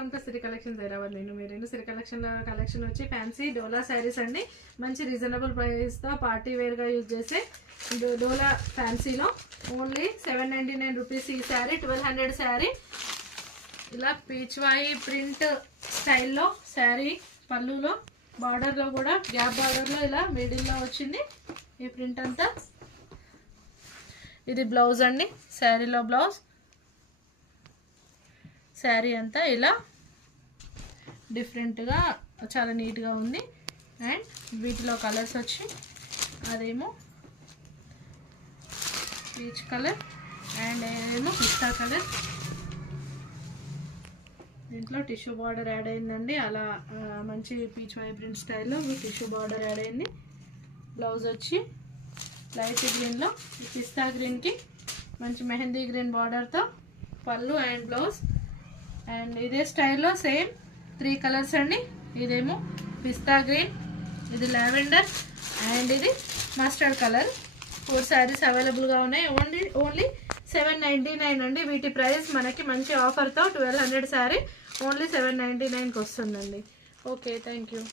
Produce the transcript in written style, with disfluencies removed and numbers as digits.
Welcome to Siri collections Hyderabad. మీరు సిరి collection వచ్చి fancy డోలా శారీస్ అండి. మంచి రీజనబుల్ ప్రైస్తో పార్టీ వేర్గా యూజ్ చేసే డోలా ఫ్యాన్సీలో ఓన్లీ 799 రూపీస్ ఈ శారీ. 1200 శారీ. ఇలా పీచ్వాయి ప్రింట్ స్టైల్లో శారీ, పళ్ళులో బార్డర్లో కూడా గ్యాప్ బార్డర్లో ఇలా మిడిల్లో వచ్చింది ఈ ప్రింట్ అంతా. ఇది బ్లౌజ్ అండి, శారీలో బ్లౌజ్. శారీ అంతా ఇలా డిఫరెంట్గా చాలా నీట్గా ఉంది. అండ్ వీటిలో కలర్స్ వచ్చి అదేమో పీచ్ కలర్ అండ్ ఏమో పిస్తా కలర్. దీంట్లో టిష్యూ బార్డర్ యాడ్ అయిందండి. అలా మంచి పీచ్ వైబ్రెంట్ స్టైల్లో టిష్యూ బార్డర్ యాడ్ అయింది. బ్లౌజ్ వచ్చి లైట్ గ్రీన్లో పిస్తా గ్రీన్కి మంచి మెహందీ గ్రీన్ బార్డర్తో పళ్ళు అండ్ బ్లౌజ్. అండ్ ఇదే స్టైల్లో సేమ్ 3 కలర్స్ అండి. ఇదేమో పిస్తా గ్రీన్, ఇది లావెండర్ అండ్ ఇది మస్టర్డ్ కలర్. 4 శారీస్ అవైలబుల్గా ఉన్నాయి. ఓన్లీ 799 అండి. వీటి ప్రైస్ మనకి మంచి ఆఫర్తో 1200 శారీ ఓన్లీ 799కి వస్తుందండి. Okay, thank you.